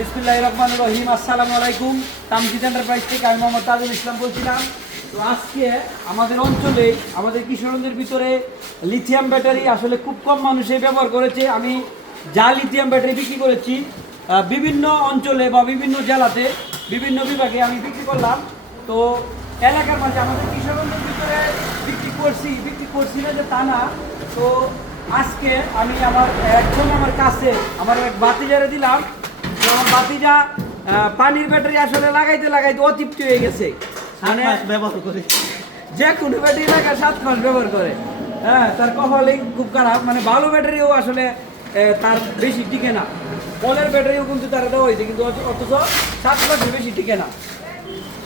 বিসমিল্লাহির রহমানির রহিম। আসসালামু আলাইকুম। তামজিদ এন্টারপ্রাইজ থেকে আমি মোহাম্মদ তাজুল ইসলাম বলছিলাম। তো আজকে আমাদের অঞ্চলে আমাদের কিশোরগঞ্জের ভিতরে লিথিয়াম ব্যাটারি আসলে খুব কম মানুষই ব্যবহার করেছে। আমি যা লিথিয়াম ব্যাটারি বিক্রি করেছি বিভিন্ন অঞ্চলে বা বিভিন্ন জেলাতে বিভিন্ন বিভাগে আমি বিক্রি করলাম। তো এলাকার মাঝে আমাদের কিশোরগঞ্জের ভিতরে বিক্রি করছি না যে তা না। তো আজকে আমি আমার কাছে আমার এক বাতিজারে দিলাম। আমার বাতিজা পানির ব্যাটারি আসলে লাগাইতে লাগাইতে অতৃপ্তি হয়ে গেছে। মানে ব্যবহার করে যে কোনো ব্যাটারি লাগায় 7 মাস ব্যবহার করে। হ্যাঁ, তার কপালে খুব খারাপ। মানে ভালো ব্যাটারিও আসলে তার বেশি টিকে না। কলের ব্যাটারিও কিন্তু তারা দেওয়া হয়েছে, কিন্তু অথচ 7 মাসের বেশি টিকে না।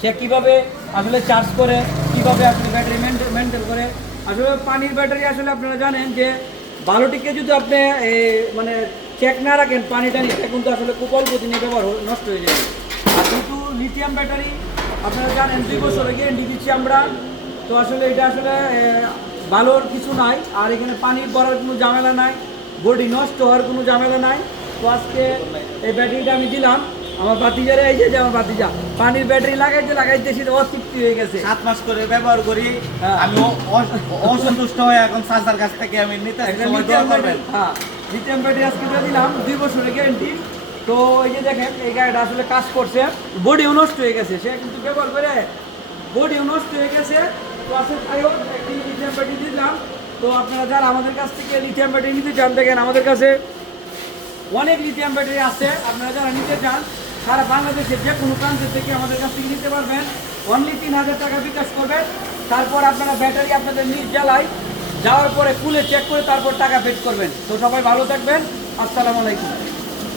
সে কীভাবে আসলে চার্জ করে, কীভাবে আপনি ব্যাটারি মেনটেন করে। আসলে পানির ব্যাটারি আসলে আপনারা জানেন যে বালুটিকে যদি আপনি মানে চেক না রাখেন পানিটা নিতে, কিন্তু আসলে খুব অল্প দিনে ব্যবহার নষ্ট হয়ে যাবে। আর কিন্তু লিথিয়াম ব্যাটারি আপনারা জানেন 2 বছরের গ্যারেন্টি দিচ্ছি আমরা। তো আসলে এটা আসলে ভালোর কিছু নাই। আর এখানে পানি ভরার কোনো ঝামেলা নাই, বডি নষ্ট হওয়ার কোনো ঝামেলা নাই। তো আজকে এই ব্যাটারিটা আমি দিলাম আমার বাতিজারে। এই যে আমার বাতিজা পানির ব্যাটারি লাগাইতে সেটা অতৃপ্তি হয়ে গেছে। 7 মাস করে ব্যবহার করি। আমি অসন্তুষ্ট হয়ে এখন চাচার কাছ থেকে আমি নিতে লিথিয়াম ব্যাটারি আজকে দিলাম 2 বছরের গ্যারেন্টি। তো এই যে দেখেন এই গাড়িটা আসলে কাজ করছে, বডিও নষ্ট হয়ে গেছে। সে কিন্তু ব্যবহার করে বডিও নষ্ট হয়ে গেছে। তো আসলে তাই হোক একটি লিথিয়াম ব্যাটারি দিলাম। তো আপনারা যারা আমাদের কাছ থেকে লিথিয়াম ব্যাটারি নিতে চান, দেখেন আমাদের কাছে অনেক লিথিয়াম ব্যাটারি আছে। আপনারা যারা নিতে চান সারা বাংলাদেশের যে কোনো প্রান্ত থেকে আমাদের কাছ থেকে নিতে পারবেন। অনলি 3000 টাকা বিকাশ করবেন। তারপর আপনারা ব্যাটারি আপনাদের নিজ জেলায় যাওয়ার পরে খুলে চেক করে তারপর টাকা পেড করবেন। তো সবাই ভালো থাকবেন। আসসালামু আলাইকুম।